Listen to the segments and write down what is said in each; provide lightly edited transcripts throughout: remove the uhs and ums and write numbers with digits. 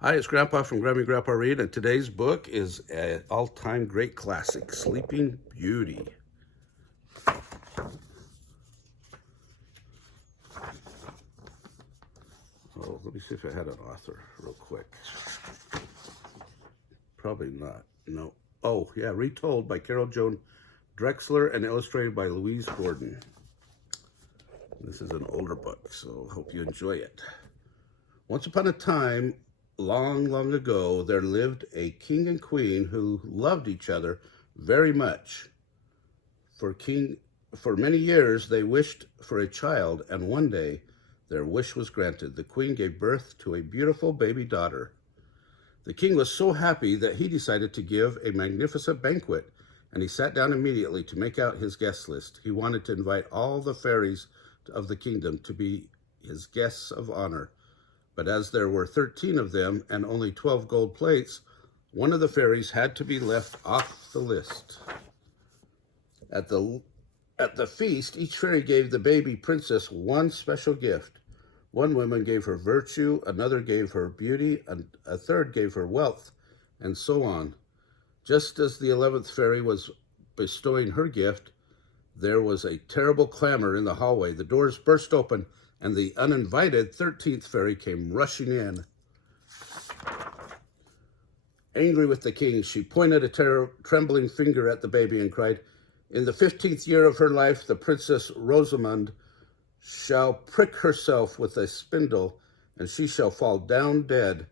Hi, it's Grandpa from Grammy Grandpa Read, and today's book is an all-time great classic, Sleeping Beauty. Oh, let me see if it had an author real quick. Probably not. No. Oh, yeah, retold by Joan Drexler and illustrated by Louise Gordon. This is an older book, so hope you enjoy it. Once upon a time, long, long ago, there lived a king and queen who loved each other very much. For many years, they wished for a child, and one day, their wish was granted. The queen gave birth to a beautiful baby daughter. The king was so happy that he decided to give a magnificent banquet, and he sat down immediately to make out his guest list. He wanted to invite all the fairies of the kingdom to be his guests of honor. But as there were 13 of them and only 12 gold plates, one of the fairies had to be left off the list. At the feast, each fairy gave the baby princess one special gift. One woman gave her virtue, another gave her beauty, and a third gave her wealth, and so on. Just as the 11th fairy was bestowing her gift, there was a terrible clamor in the hallway. The doors burst open, and the uninvited 13th fairy came rushing in. Angry with the king, she pointed a trembling finger at the baby and cried, "In the 15th year of her life, the Princess Rosamond shall prick herself with a spindle, and she shall fall down dead."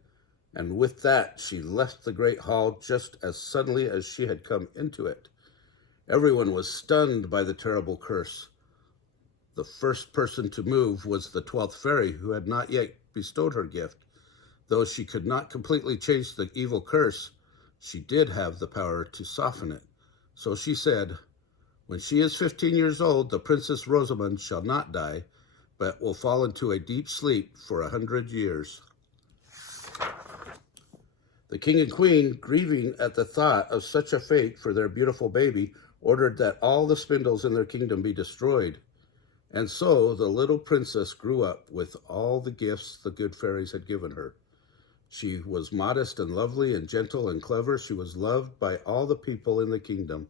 And with that, she left the great hall just as suddenly as she had come into it. Everyone was stunned by the terrible curse. The first person to move was the 12th fairy, who had not yet bestowed her gift. Though she could not completely change the evil curse, she did have the power to soften it. So she said, "When she is 15 years old, the Princess Rosamond shall not die, but will fall into a deep sleep for 100 years. The king and queen, grieving at the thought of such a fate for their beautiful baby, ordered that all the spindles in their kingdom be destroyed. And so the little princess grew up with all the gifts the good fairies had given her. She was modest and lovely and gentle and clever. She was loved by all the people in the kingdom.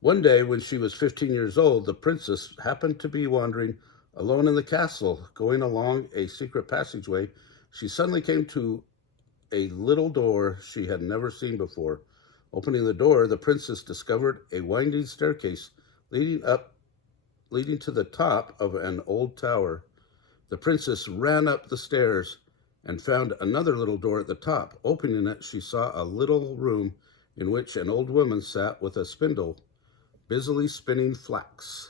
One day, when she was 15 years old, the princess happened to be wandering alone in the castle. Going along a secret passageway, she suddenly came to a little door she had never seen before. Opening the door, the princess discovered a winding staircase leading to the top of an old tower. The princess ran up the stairs and found another little door at the top. Opening it, she saw a little room in which an old woman sat with a spindle, busily spinning flax.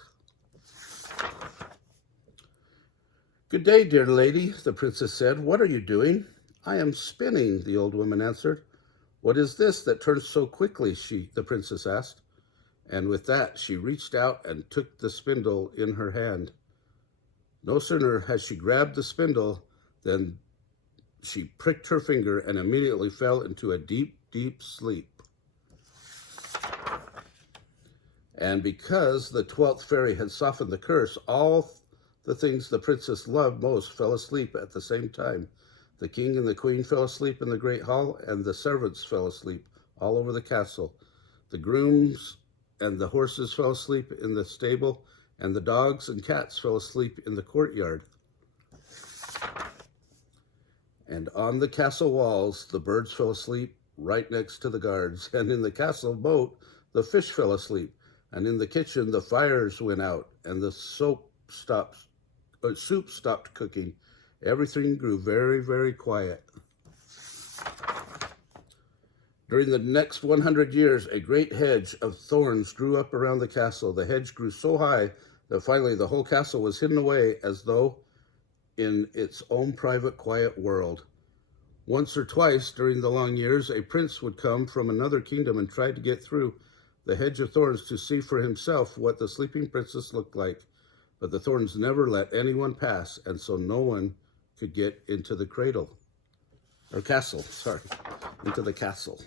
"Good day, dear lady," the princess said. "What are you doing?" "I am spinning," the old woman answered. "What is this that turns so quickly?" the princess asked. And with that, she reached out and took the spindle in her hand. No sooner had she grabbed the spindle than she pricked her finger and immediately fell into a deep, deep sleep. And because the 12th fairy had softened the curse, all the things the princess loved most fell asleep at the same time. The king and the queen fell asleep in the great hall, and the servants fell asleep all over the castle. The grooms and the horses fell asleep in the stable, and the dogs and cats fell asleep in the courtyard. And on the castle walls, the birds fell asleep right next to the guards. And in the castle moat, the fish fell asleep. And in the kitchen, the fires went out, and the soup stopped cooking. Everything grew very, very quiet. During the next 100 years, a great hedge of thorns grew up around the castle. The hedge grew so high that finally the whole castle was hidden away as though in its own private, quiet world. Once or twice during the long years, a prince would come from another kingdom and try to get through the hedge of thorns to see for himself what the sleeping princess looked like. But the thorns never let anyone pass, and so no one could get into the into the castle.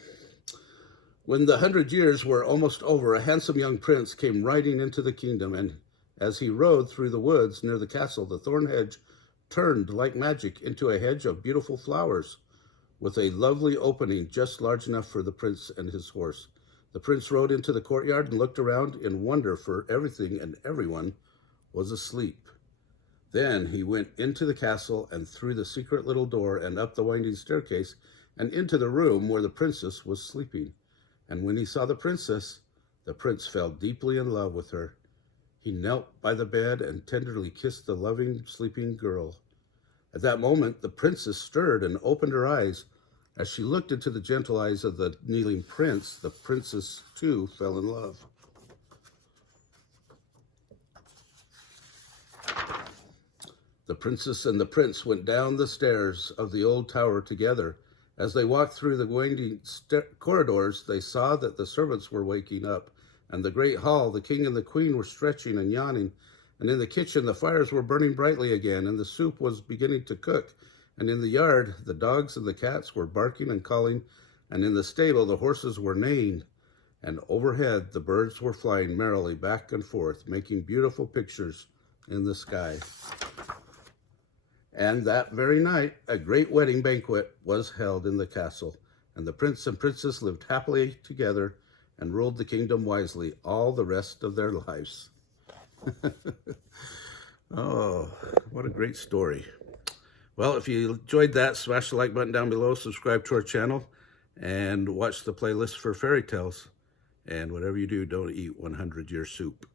When the 100 years were almost over, a handsome young prince came riding into the kingdom, and as he rode through the woods near the castle, the thorn hedge turned like magic into a hedge of beautiful flowers, with a lovely opening just large enough for the prince and his horse. The prince rode into the courtyard and looked around in wonder, for everything and everyone was asleep. Then he went into the castle and through the secret little door and up the winding staircase and into the room where the princess was sleeping. And when he saw the prince fell deeply in love with her. He knelt by the bed and tenderly kissed the loving, sleeping girl. At that moment, the princess stirred and opened her eyes. As she looked into the gentle eyes of the kneeling prince, the princess, too, fell in love. The princess and the prince went down the stairs of the old tower together. As they walked through the winding corridors, they saw that the servants were waking up. And the great hall, the king and the queen were stretching and yawning. And in the kitchen, the fires were burning brightly again, and the soup was beginning to cook. And in the yard, the dogs and the cats were barking and calling, and in the stable, the horses were neighing. And overhead, the birds were flying merrily back and forth, making beautiful pictures in the sky. And that very night, a great wedding banquet was held in the castle, and the prince and princess lived happily together and ruled the kingdom wisely all the rest of their lives. Oh, what a great story. Well, if you enjoyed that, smash the like button down below, subscribe to our channel, and watch the playlist for fairy tales. And whatever you do, don't eat 100-year soup.